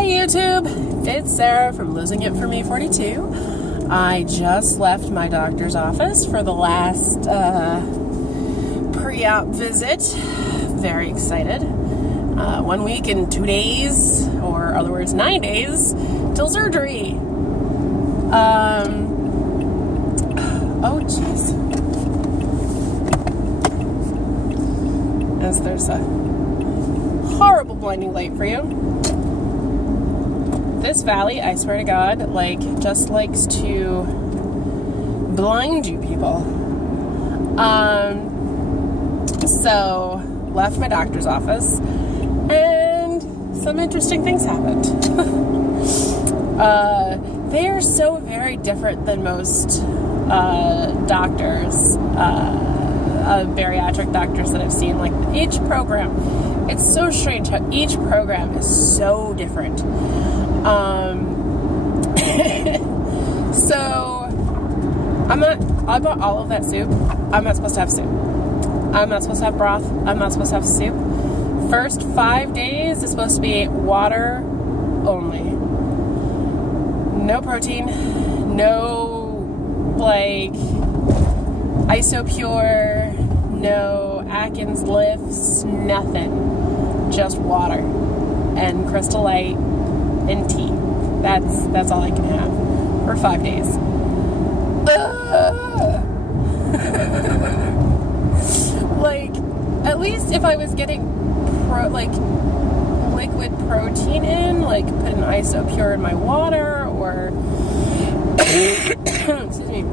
Hi YouTube, it's Sarah from Losing It For Me 42. I just left my doctor's office for the last pre-op visit. Very excited. 1 week and 2 days, or other words 9 days, till surgery. Oh jeez. As there's a horrible blinding light for you. This valley, I swear to God, just likes to blind you people. So left my doctor's office and some interesting things happened. They are so very different than most doctors, bariatric doctors that I've seen. Like each program, it's so strange how each program is so different. So I bought all of that soup. I'm not supposed to have soup. I'm not supposed to have broth. I'm not supposed to have soup. First 5 days is supposed to be water only. No protein, no Isopure, no Atkins lifts, nothing. Just water and Crystal Light and tea. That's all I can have for 5 days. At least if I was getting liquid protein in, put an Isopure in my water, or excuse me,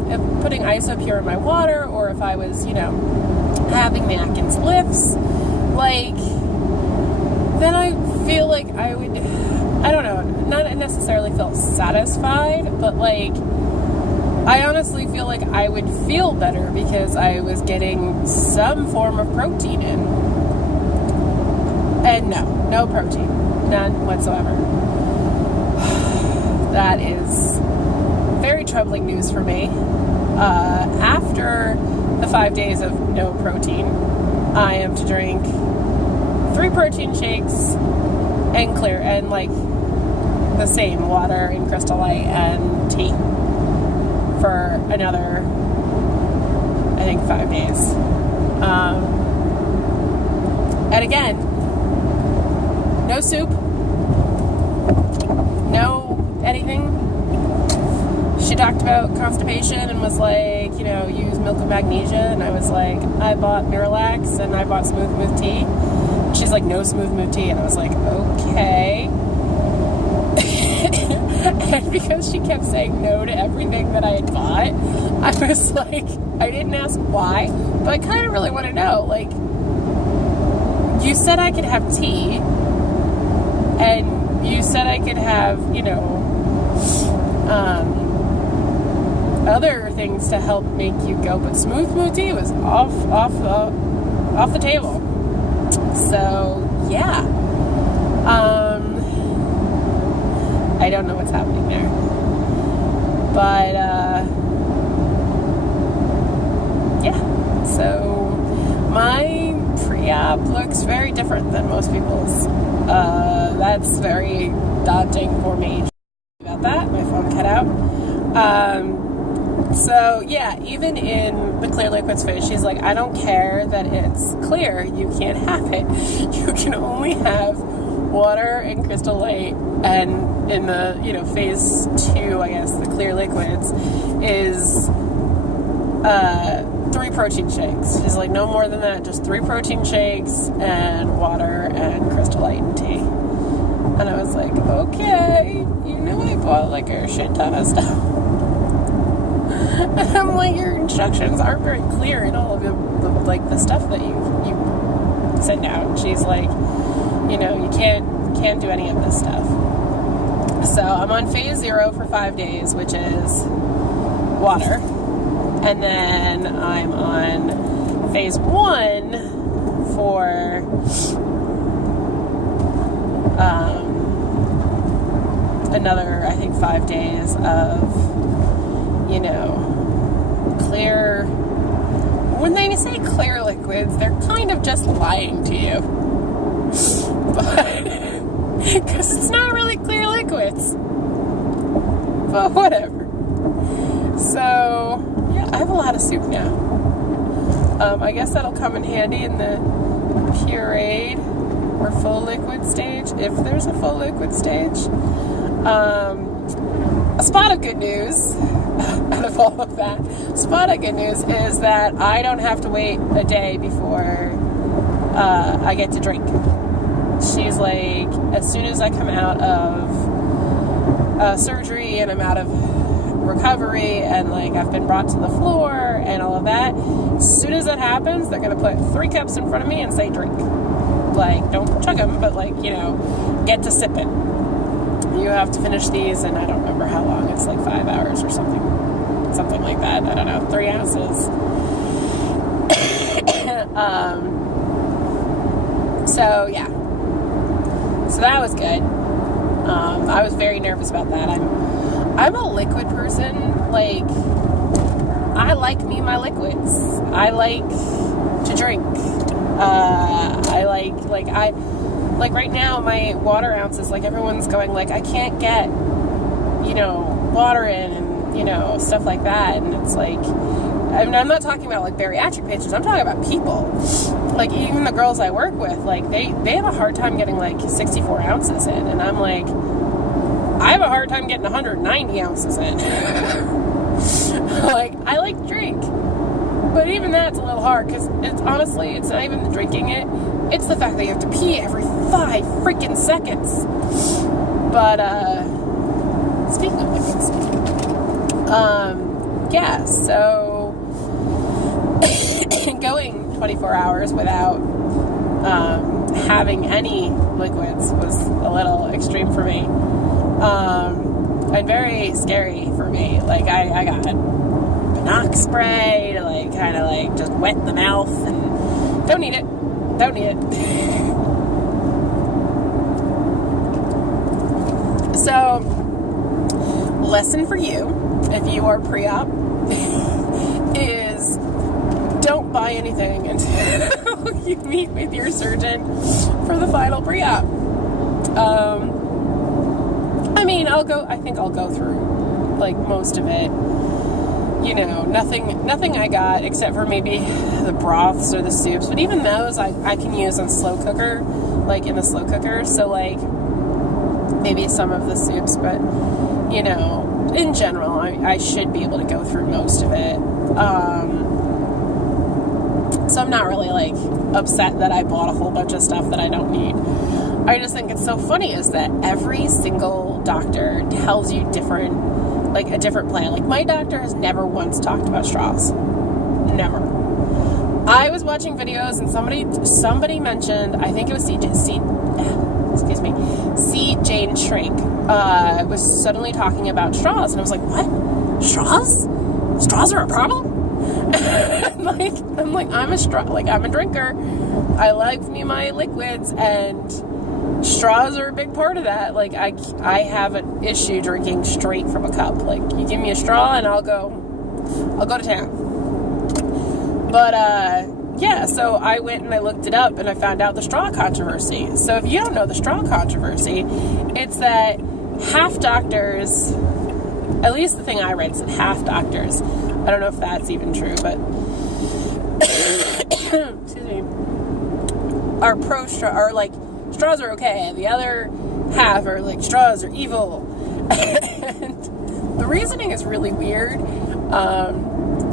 putting Isopure in my water, or if I was, having the Atkins lifts, then I feel like I would, I don't know, not necessarily feel satisfied, but I honestly feel like I would feel better because I was getting some form of protein in. And no protein. None whatsoever. That is very troubling news for me. After the 5 days of no protein, I am to drink 3 protein shakes and clear, and the same water and Crystal Light and tea for another, I think, 5 days. And again, no soup, no anything. She talked about constipation and was use milk and magnesia, and I was I bought Miralax and I bought Smooth Move tea. She's no Smooth Move tea, and I was okay. And because she kept saying no to everything that I had bought, I was I didn't ask why, but I kind of really want to know, you said I could have tea, and you said I could have, other things to help make you go, but Smooth Move tea was off the table. So yeah, I don't know what's happening there, but yeah. So my pre-op looks very different than most people's. That's very daunting for me. About that, my phone cut out. So yeah, even in the clear liquids phase, she's I don't care that it's clear, you can't have it. You can only have water and Crystal Light, and in the phase 2, I guess, the clear liquids is 3 protein shakes. She's no more than that, just 3 protein shakes and water and Crystal Light and tea. And I was okay, I bought a shit ton of stuff. And I'm your instructions aren't very clear in all of the stuff that you sent out. She's you can't do any of this stuff. So I'm on phase 0 for 5 days, which is water. And then I'm on phase 1 for another, I think, 5 days of clear. When they say clear liquids, they're kind of just lying to you. But because it's not really clear liquids. But whatever. So, yeah, I have a lot of soup now. I guess that'll come in handy in the pureed or full liquid stage, if there's a full liquid stage. A spot of good news out of all of that. Spot of good news is that I don't have to wait a day before I get to drink. She's like, as soon as I come out of surgery and I'm out of recovery and like I've been brought to the floor and all of that, as soon as that happens, they're gonna put 3 cups in front of me and say drink. Like, don't chug them, but like, you know, get to sip it. You have to finish these, and I don't remember how long. It's like 5 hours or something like that. I don't know, 3 ounces. So yeah, so that was good. I was very nervous about that. I'm a liquid person. Like, I like me my liquids. I like to drink. I like right now my water ounces, like everyone's going like, I can't get, you know, water in and, you know, stuff like that. And it's like, I mean, I'm not talking about like bariatric patients. I'm talking about people. Like even the girls I work with, like they have a hard time getting like 64 ounces in. And I'm like, I have a hard time getting 190 ounces in. Like, I like to drink. But even that's a little hard because it's honestly, it's not even the drinking it. It's the fact that you have to pee every 5 freaking seconds. But, speaking of liquids, yeah, so going 24 hours without having any liquids was a little extreme for me. And very scary for me. Like, I got Panox spray to, like, kind of, like, just wet the mouth, and don't need it. Don't need it. So, lesson for you, if you are pre-op, is don't buy anything until you meet with your surgeon for the final pre-op. I mean, I think I'll go through, like, most of it. You know, nothing I got except for maybe the broths or the soups. But even those I can use on slow cooker, like in the slow cooker. So, like, maybe some of the soups. But, you know, in general, I should be able to go through most of it. So I'm not really, like, upset that I bought a whole bunch of stuff that I don't need. I just think it's so funny is that every single doctor tells you a different plan. Like, my doctor has never once talked about straws. Never. I was watching videos and somebody mentioned, I think it was C. Jane Shrink, was suddenly talking about straws, and I was like, what? Straws? Straws are a problem? I'm like, I'm a drinker. I like me my liquids, and straws are a big part of that. Like, I have an issue drinking straight from a cup. Like, you give me a straw and I'll go to town. But, yeah, so I went and I looked it up and I found out the straw controversy. So if you don't know the straw controversy, it's that half doctors, at least the thing I read said half doctors. I don't know if that's even true, but excuse me, are pro-straw, are like, straws are okay, and the other half are like, straws are evil. And the reasoning is really weird.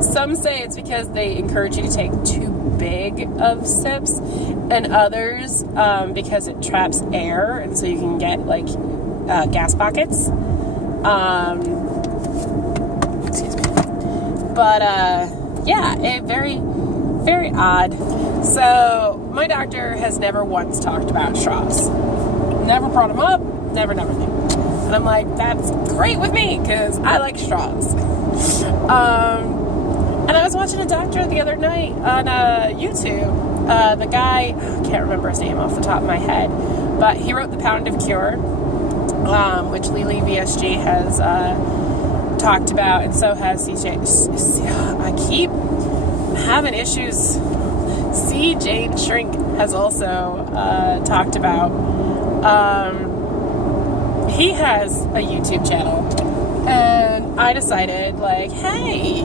Some say it's because they encourage you to take too big of sips, and others because it traps air, and so you can get like gas pockets. Excuse me. But yeah, it very, very odd. So my doctor has never once talked about straws. Never brought them up. Never anything. And I'm like, that's great with me because I like straws. And I was watching a doctor the other night on YouTube. The guy, I can't remember his name off the top of my head, but he wrote The Pound of Cure, which Lily VSG has talked about, and so has CJ. I keep having issues. C. Jane Shrink has also talked about. he has a YouTube channel, and I decided, like, hey,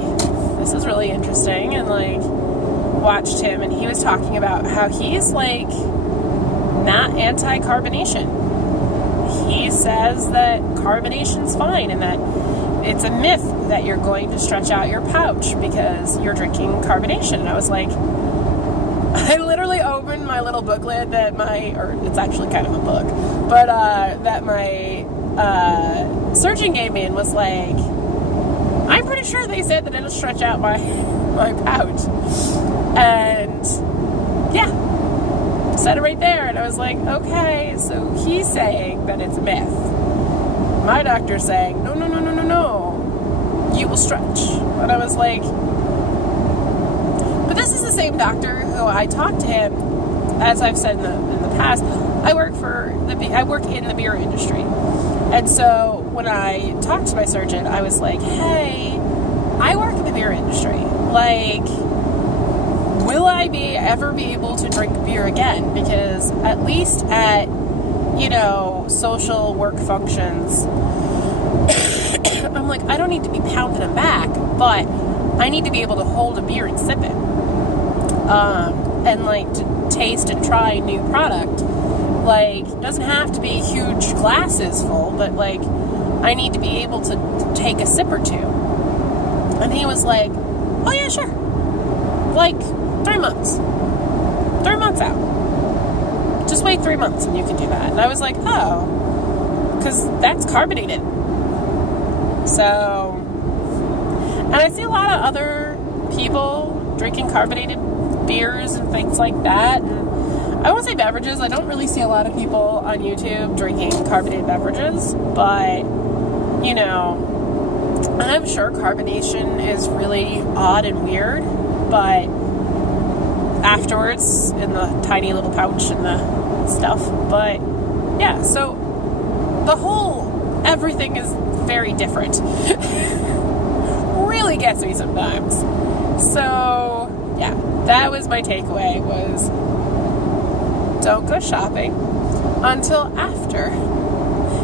this is really interesting, and, like, watched him, and he was talking about how he's, like, not anti-carbonation. He says that carbonation's fine, and that it's a myth that you're going to stretch out your pouch because you're drinking carbonation. And I was like, I literally opened my little booklet that it's actually kind of a book, but that my surgeon gave me, and was like, I'm pretty sure they said that it'll stretch out my pouch. And yeah, said it right there. And I was like, okay, so he's saying that it's a myth. My doctor's saying, no, you will stretch. And I was like, but this is the same doctor who I talked to him, as I've said in the past. I work in the beer industry, and so when I talked to my surgeon, I was like, hey, I work in the beer industry. Like, will I ever be able to drink beer again? Because at least at, social work functions, I'm like, I don't need to be pounding them back, but I need to be able to hold a beer and sip it. And, like, to taste and try a new product. Like, it doesn't have to be huge glasses full, but, like, I need to be able to take a sip or two. And he was like, oh, yeah, sure. Like, 3 months. 3 months out. Just wait 3 months and you can do that. And I was like, oh, because that's carbonated. So, and I see a lot of other people drinking carbonated beers and things like that. And I won't say beverages. I don't really see a lot of people on YouTube drinking carbonated beverages, but, and I'm sure carbonation is really odd and weird, but afterwards in the tiny little pouch and the stuff. But yeah, so everything is very different. Really gets me sometimes. So yeah, that was my takeaway, was don't go shopping until after.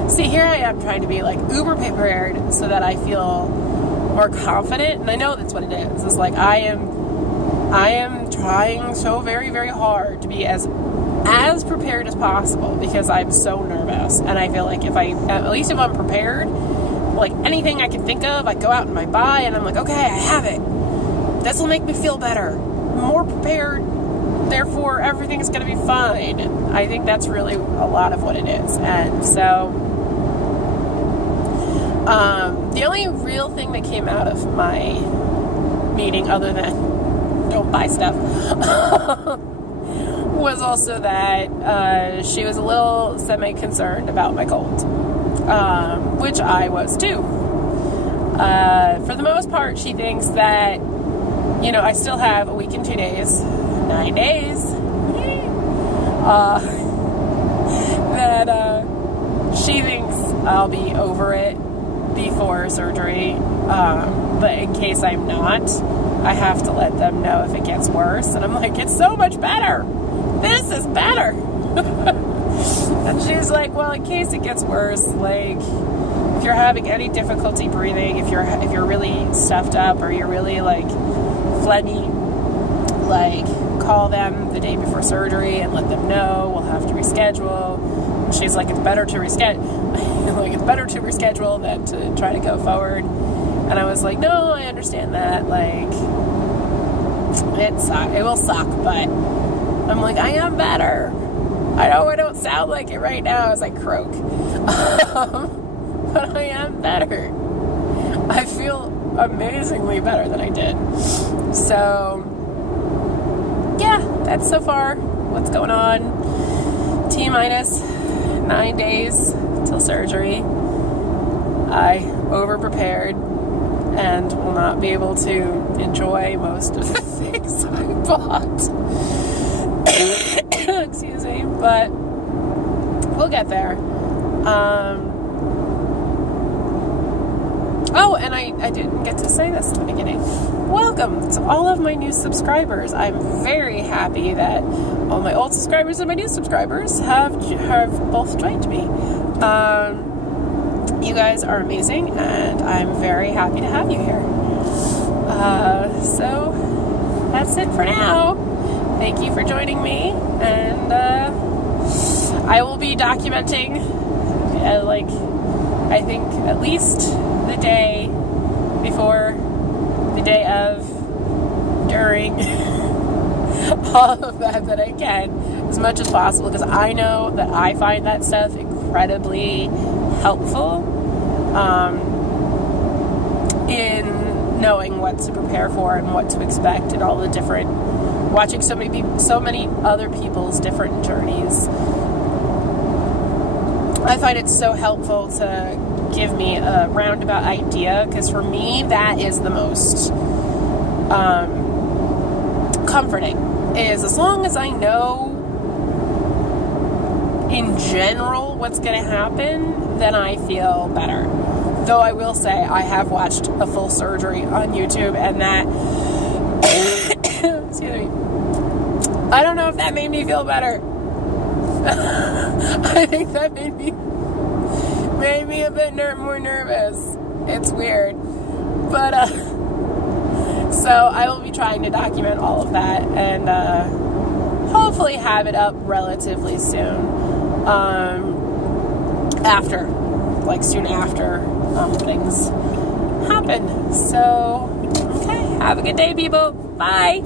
See, here I am trying to be like uber prepared so that I feel more confident, and I know that's what it is. It's like I am trying so very, very hard to be as prepared as possible, because I'm so nervous, and I feel like if I'm prepared, like anything I can think of, I go out and I buy, and I'm like, okay, I have it. This will make me feel better. I'm more prepared, therefore everything's going to be fine. And I think that's really a lot of what it is. And so the only real thing that came out of my meeting, other than don't buy stuff, was also that she was a little semi-concerned about my cold, which I was too. For the most part, she thinks that, I still have a week and 2 days, 9 days, that she thinks I'll be over it before surgery, but in case I'm not, I have to let them know if it gets worse. And I'm like, it's so much better. This is better. And she's like, well, in case it gets worse, like, if you're having any difficulty breathing, if you're really stuffed up, or you're really, like, phlegmy, like, call them the day before surgery and let them know. We'll have to reschedule. She's like, it's better to reschedule. Like, it's better to reschedule than to try to go forward. And I was like, no, I understand that. Like, it will suck, but I'm like, I am better. I know I don't sound like it right now as I croak, but I am better. I feel amazingly better than I did. So, yeah, that's so far what's going on. T-minus 9 days till surgery. I over-prepared and will not be able to enjoy most of the things I bought. Excuse me, but we'll get there. Oh, and I didn't get to say this in the beginning. Welcome to all of my new subscribers. I'm very happy that all my old subscribers and my new subscribers have both joined me. You guys are amazing, and I'm very happy to have you here. So that's it for now. Thank you for joining me, and I will be documenting, I think at least the day before, the day of, during, all of that I can, as much as possible, because I know that I find that stuff incredibly helpful in knowing what to prepare for and what to expect, and all the different, watching so many other people's different journeys. I find it so helpful to give me a roundabout idea, because for me that is the most comforting, is as long as I know in general what's going to happen, then I feel better. Though I will say I have watched a full surgery on YouTube, and that excuse me, I don't know if that made me feel better. I think that made me a bit more nervous. It's weird, but so I will be trying to document all of that, and hopefully have it up relatively soon. Soon after things happen. So, okay, have a good day, people. Bye.